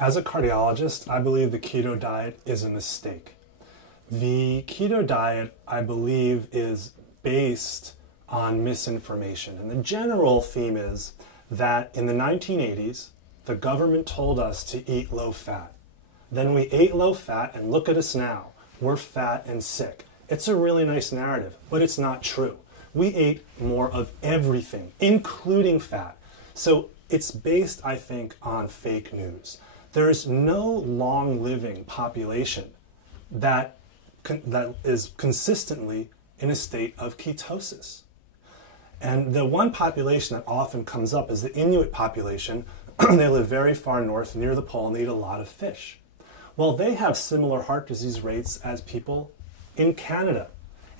As a cardiologist, I believe the keto diet is a mistake. The keto diet, I believe, is based on misinformation. And the general theme is that in the 1980s, the government told us to eat low fat. Then we ate low fat, and look at us now. We're fat and sick. It's a really nice narrative, but it's not true. We ate more of everything, including fat. So it's based, I think, on fake news. There's no long-living population that is consistently in a state of ketosis. And the one population that often comes up is the Inuit population. They live very far north, near the pole, and they eat a lot of fish. Well, they have similar heart disease rates as people in Canada.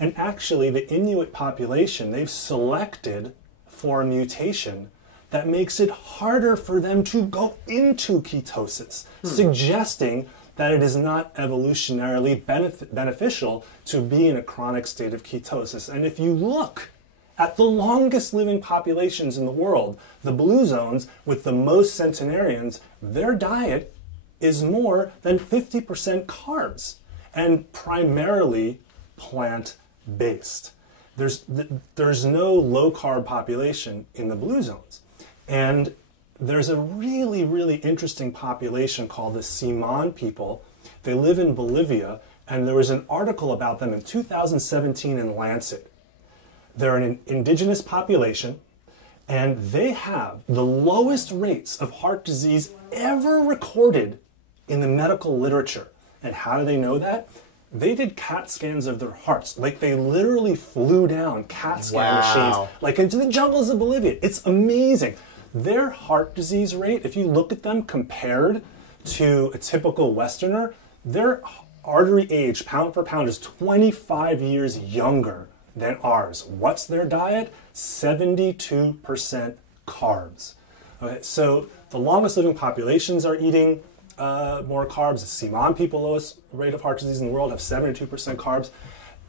And actually, the Inuit population, they've selected for a mutation that makes it harder for them to go into ketosis, suggesting that it is not evolutionarily beneficial to be in a chronic state of ketosis. And if you look at the longest living populations in the world, the blue zones with the most centenarians, their diet is more than 50% carbs and primarily plant-based. There's no low-carb population in the blue zones. And there's a really, really interesting population called the Siman people. They live in Bolivia, and there was an article about them in 2017 in Lancet. They're an indigenous population, and they have the lowest rates of heart disease ever recorded in the medical literature. And how do they know that? They did CAT scans of their hearts. Like, they literally flew down CAT scan machines, like into the jungles of Bolivia. It's amazing. Their heart disease rate, if you look at them compared to a typical Westerner, their artery age, pound for pound, is 25 years younger than ours. What's their diet? 72% carbs. Okay, so the longest living populations are eating more carbs. The Siman people, lowest rate of heart disease in the world, have 72% carbs.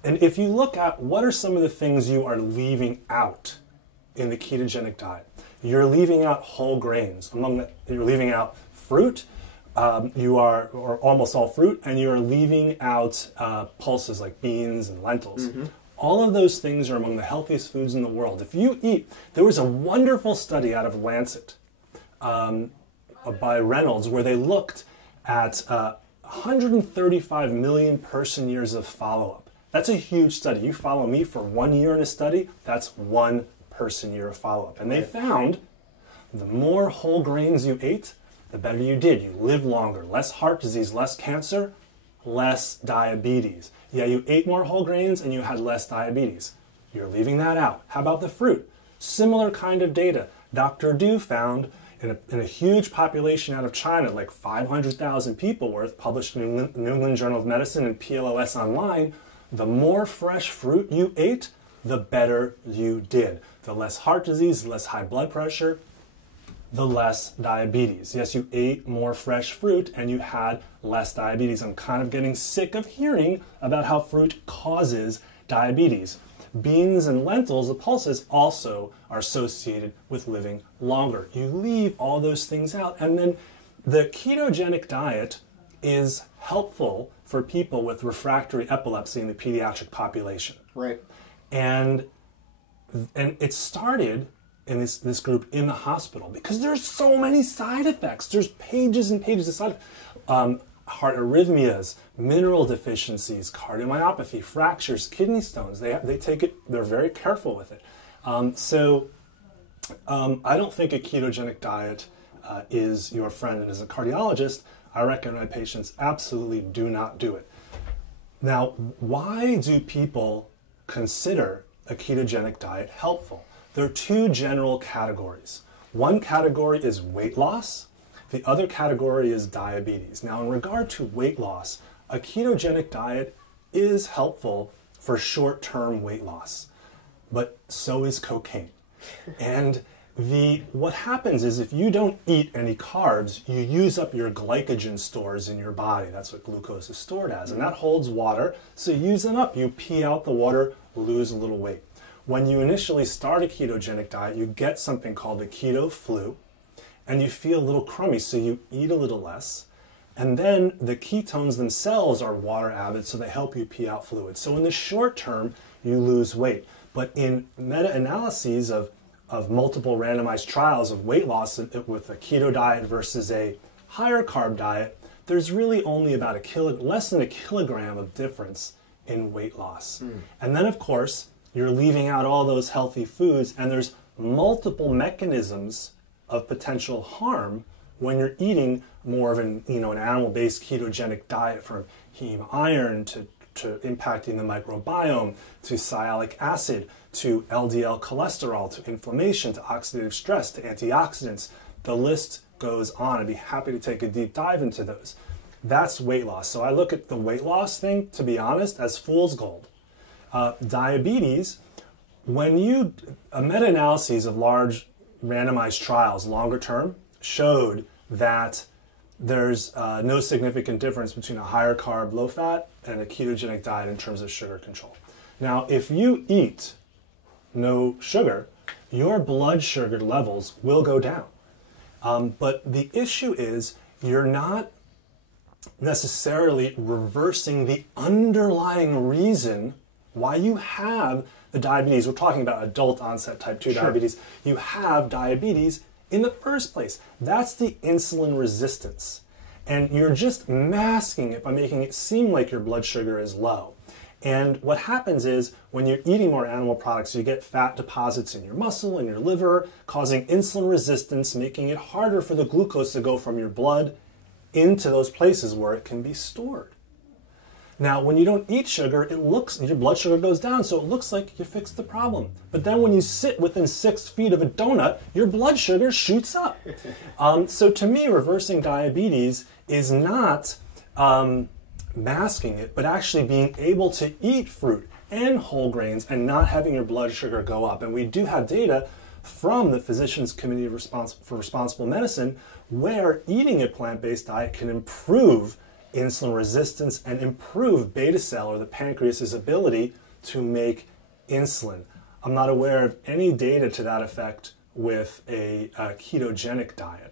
And if you look at what are some of the things you are leaving out in the ketogenic diet, you're leaving out whole grains. You're leaving out fruit, or almost all fruit, and you're leaving out pulses like beans and lentils. All of those things are among the healthiest foods in the world. If you eat, there was a wonderful study out of Lancet by Reynolds where they looked at 135 million person years of follow-up. That's a huge study. You follow me for 1 year in a study, that's 1 person year of follow-up. And they found the more whole grains you ate, the better you did. You lived longer, less heart disease, less cancer, less diabetes. Yeah, you ate more whole grains and you had less diabetes. You're leaving that out. How about the fruit? Similar kind of data. Dr. Du found in a huge population out of China, like 500,000 people worth, published in the New England Journal of Medicine and PLOS Online, the more fresh fruit you ate, the better you did. The less heart disease, the less high blood pressure, the less diabetes. Yes, you ate more fresh fruit and you had less diabetes. I'm kind of getting sick of hearing about how fruit causes diabetes. Beans and lentils, the pulses, also are associated with living longer. You leave all those things out, and then the ketogenic diet is helpful for people with refractory epilepsy in the pediatric population. Right. And it started in this group in the hospital because there's so many side effects. There's pages and pages of side effects. Heart arrhythmias, mineral deficiencies, cardiomyopathy, fractures, kidney stones. They take it, they're very careful with it. I don't think a ketogenic diet is your friend. And as a cardiologist, I recommend my patients absolutely do not do it. Now, why do people consider a ketogenic diet helpful? There are 2 general categories. One category is weight loss. The other category is diabetes. Now, in regard to weight loss, a ketogenic diet is helpful for short-term weight loss, but so is cocaine. And what happens is if you don't eat any carbs, you use up your glycogen stores in your body. That's what glucose is stored as, and that holds water, so you use them up. You pee out the water, lose a little weight. When you initially start a ketogenic diet, you get something called the keto flu, and you feel a little crummy, so you eat a little less. And then the ketones themselves are water added, so they help you pee out fluid. So in the short term, you lose weight. But in meta-analyses of multiple randomized trials of weight loss with a keto diet versus a higher carb diet, there's really only about less than a kilogram of difference in weight loss. And then, of course, you're leaving out all those healthy foods, and there's multiple mechanisms of potential harm when you're eating more of an animal-based ketogenic diet, from heme iron to impacting the microbiome, to sialic acid, to LDL cholesterol, to inflammation, to oxidative stress, to antioxidants. The list goes on. I'd be happy to take a deep dive into those. That's weight loss. So I look at the weight loss thing, to be honest, as fool's gold. Diabetes, a meta-analyses of large randomized trials, longer term, showed that there's no significant difference between a higher carb, low fat, and a ketogenic diet in terms of sugar control. Now, if you eat no sugar, your blood sugar levels will go down. But the issue is you're not necessarily reversing the underlying reason why you have the diabetes. We're talking about adult onset type 2 diabetes. You have diabetes in the first place. That's the insulin resistance. And you're just masking it by making it seem like your blood sugar is low. And what happens is, when you're eating more animal products, you get fat deposits in your muscle and your liver, causing insulin resistance, making it harder for the glucose to go from your blood into those places where it can be stored. Now, when you don't eat sugar, your blood sugar goes down, so it looks like you fixed the problem. But then when you sit within 6 feet of a donut, your blood sugar shoots up. So to me, reversing diabetes is not masking it, but actually being able to eat fruit and whole grains and not having your blood sugar go up. And we do have data from the Physicians Committee for Responsible Medicine where eating a plant-based diet can improve insulin resistance and improve beta cell, or the pancreas's ability to make insulin. I'm not aware of any data to that effect with a ketogenic diet.